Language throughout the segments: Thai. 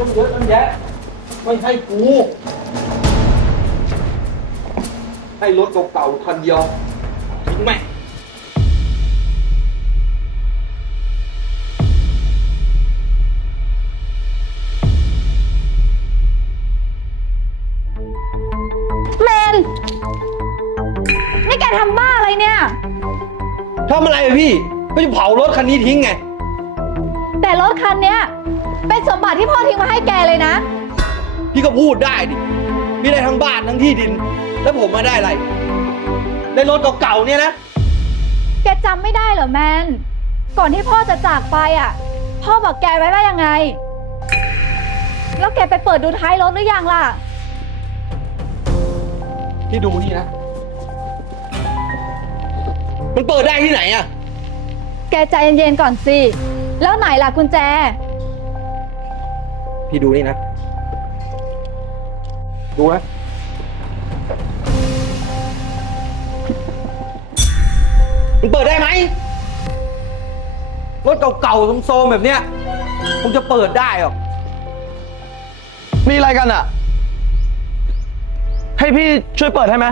ต้องเยอะตั้งแยะ ไม่ให้กูให้รถเก่าๆคันเดียวทิ้งแม่งแมนนี่แกทำบ้าอะไรเนี่ย ทำอะไรอะพี่ ก็จะเผารถคันนี้ทิ้งไง แต่รถคันเนี้ย เป็นสมบัติที่พ่อทิ้งมาให้แกเลยนะ พี่ก็พูดได้ดิ พี่ได้ทั้งบ้านทั้งที่ดิน แล้วผมมาได้อะไร ได้รถเก่าๆเนี่ยนะ แกจำไม่ได้เหรอแมน ก่อนที่พ่อจะจากไปอะ พ่อบอกแกไว้ว่ายังไง แล้วแกไปเปิดดูท้ายรถหรือยังล่ะ พี่ดูนี่นะ มันเปิดได้ที่ไหนอะ แกใจเย็นๆก่อนสิ แล้วไหนล่ะกุญแจ พี่ดูนี่นะ ดูนะมันเปิดได้ไหมรถเก่าๆโซมๆแบบเนี้ยคงจะเปิดได้หรอกมีอะไรกันอะ ให้พี่ช่วยเปิดให้ไหม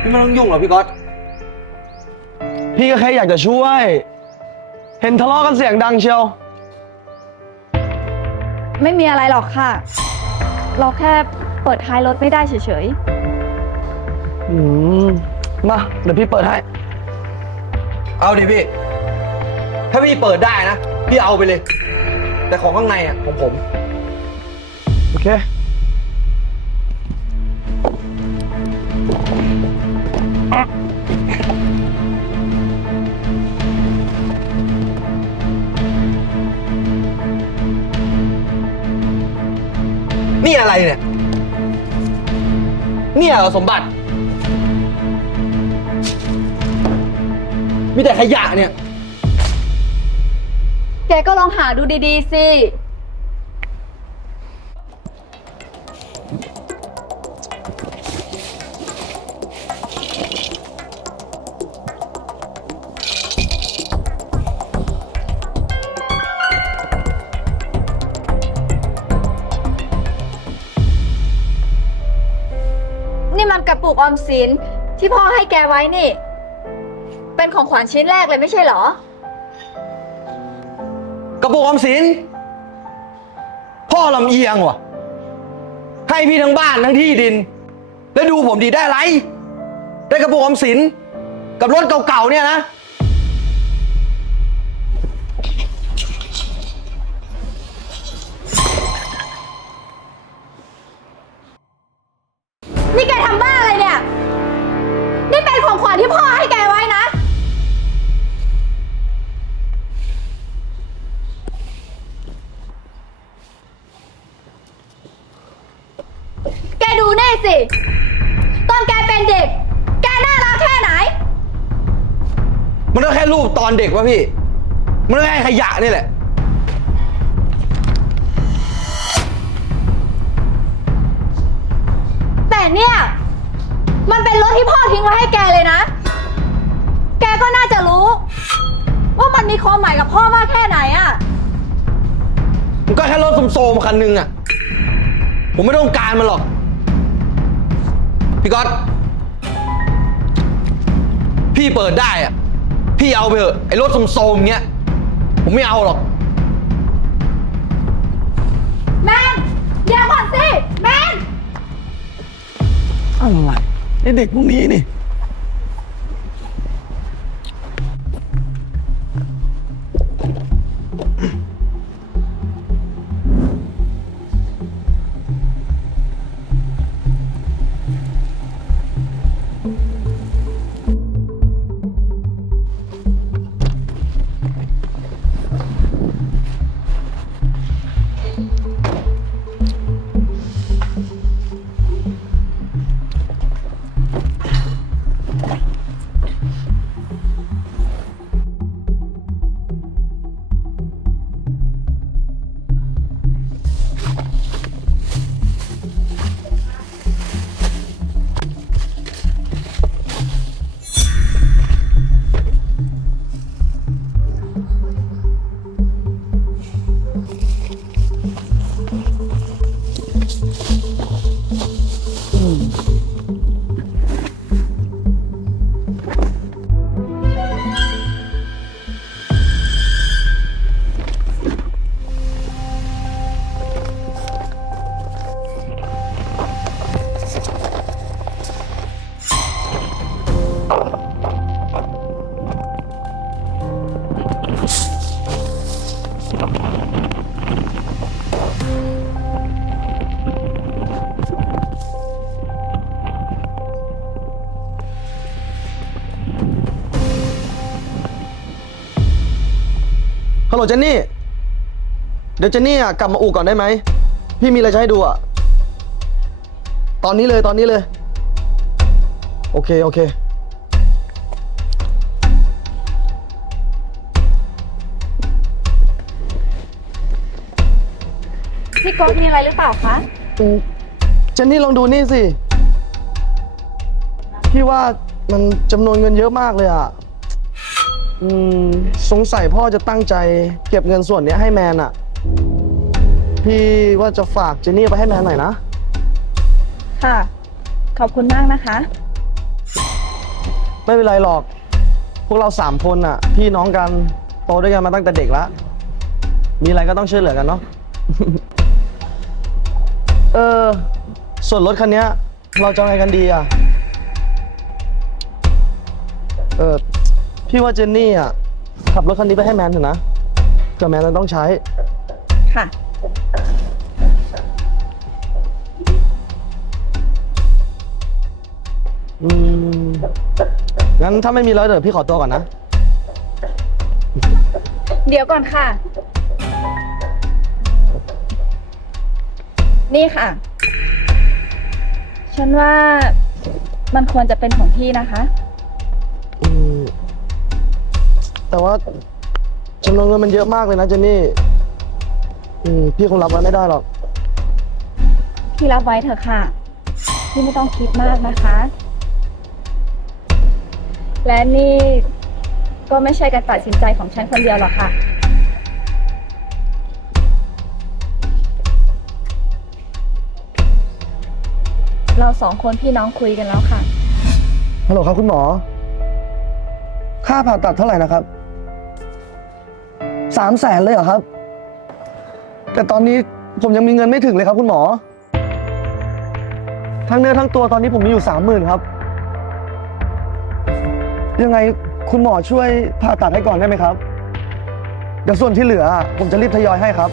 พี่ไม่ต้องยุ่งหรอกพี่ก๊อต พี่ก็แค่อยากจะช่วย เห็นทะเลาะกันเสียงดังเชียว ไม่มีอะไรหรอกค่ะ เราแค่เปิดท้ายรถไม่ได้เฉยอืมมา เดี๋ยวพี่เปิดให้ เอาดิพี่ ถ้าพี่เปิดได้นะ พี่เอาไปเลย แต่ของข้างในอะของผม โอเค นี่อะไรเนี่ย เนี่ยเหรอสมบัติ มีแต่ขยะเนี่ย แกก็ลองหาดูดีๆสิ ออมสินที่พ่อให้แกไว้นี่ เป็นของขวัญชิ้นแรกเลยไม่ใช่เหรอ กระปุกออมสิน พ่อลำเอียงว่ะ ให้พี่ทั้งบ้านทั้งที่ดิน แล้วดูผมดีได้ไร ได้กระปุกออมสิน กับรถเก่าๆเนี่ยนะ สิ ตอนแกเป็นเด็ก แกน่ารักแค่ไหน มันก็แค่รูปตอนเด็กวะพี่ มันก็แค่ขยะนี่แหละ แต่เนี่ย มันเป็นรถที่พ่อทิ้งไว้ให้แกเลยนะ แกก็น่าจะรู้ ว่ามันมีความหมายกับพ่อมากแค่ไหนอะ มันก็แค่รถโซมๆคันหนึงอะผมไม่ต้องการมันหรอก พี่ก๊อตพี่เปิดได้อะพี่เอาไปเถอะไอ้รถโซมๆเงี้ย ผมไม่เอาหรอก แมนเดี๋ยวก่อนสิ แมน อะไรไอเด็กพวกนี้นี่ ฮัลโหลเจนนี่ เดี๋ยวเจนนี่อะกลับมาอู่ก่อนได้ไหม พี่มีอะไรจะให้ดูอะ ตอนนี้เลยตอนนี้เลย โอเค โอเค พี่โก๊อตมีอะไรหรือเปล่าคะอืมเจนนี่ลองดูนี่สิ พี่ว่ามันจำนวนเงินเยอะมากเลยอะ อืมสงสัยพ่อจะตั้งใจ เก็บเงินส่วนเนี้ยให้แมนอะพี่ว่าจะฝากเจนนี่ไปให้แมนหน่อยนะ ค่ะ ขอบคุณมากนะคะ ไม่เป็นไรหรอก พวกเราสามคนอะพี่น้องกันโตด้วยกันมาตั้งแต่เด็กแล้วมีอะไรก็ต้องช่วยเหลือกันเนาะ เออ ส่วนรถคันเนี้ย เราจะเอาไงกันดีอะเออ พี่ว่าเจนนี่อะขับรถคันนี้ไปให้แมนเถอะนะเผื่อแมนจะต้องใช้ ค่ะ อืม งั้นถ้าไม่มีแล้วเดี๋ยวพี่ขอตัวก่อนนะ เดี๋ยวก่อนค่ะ นี่ค่ะ ฉันว่ามันควรจะเป็นของพี่นะคะ อืม แต่ว่าจำนวนเงินมันเยอะมากเลยนะเจนนี่ อืมพี่คงรับไว้ไม่ได้หรอก พี่รับไว้เถอะค่ะ พี่ไม่ต้องคิดมากนะคะ และนี่ก็ไม่ใช่การตัดสินใจของฉันคนเดียวหรอกค่ะ เราสองคนพี่น้องคุยกันแล้วค่ะ ฮัลโหลครับคุณหมอ ค่าผ่าตัดเท่าไหร่นะครับ สามแสนเลยเหรอครับ แต่ตอนนี้ผมยังมีเงินไม่ถึงเลยครับ คุณหมอ ทั้งเนื้อทั้งตัวตอนนี้ผมมีอยู่สามหมื่นครับ ยังไงคุณหมอช่วยผ่าตัดให้ก่อนได้ไหมครับ เดี๋ยวส่วนที่เหลือ ผมจะรีบทยอยให้ครับ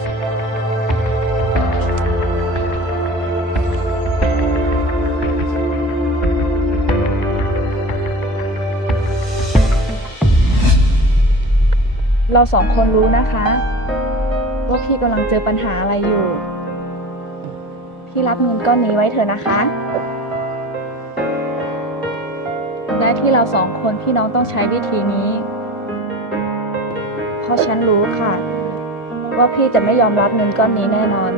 เราสองคนรู้นะคะ ว่าพี่กำลังเจอปัญหาอะไรอยู่ พี่รับเงินก้อนนี้ไว้เถอะนะคะ และที่เราสองคนพี่น้องต้องใช้วิธีนี้ เพราะฉันรู้ค่ะ ว่าพี่จะไม่ยอมรับเงินก้อนนี้แน่นอน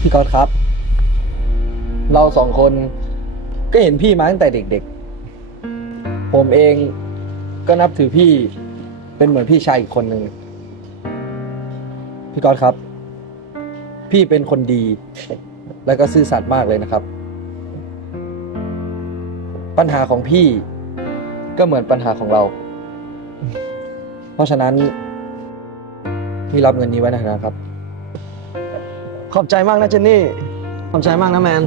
พี่ก๊อตครับ เราสองคนก็เห็นพี่มาตั้งแต่เด็กๆ ผมเองก็นับถือพี่เป็นเหมือนพี่ชายอีกคนหนึ่งพี่กอตครับ พี่เป็นคนดี และก็ซื่อสัตย์มากเลยนะครับ ปัญหาของพี่ก็เหมือนปัญหาของเรา เพราะฉะนั้นพี่รับเงินนี้ไว้นะครับ ขอบใจมากนะเจนนี่ ขอบใจมากนะแมน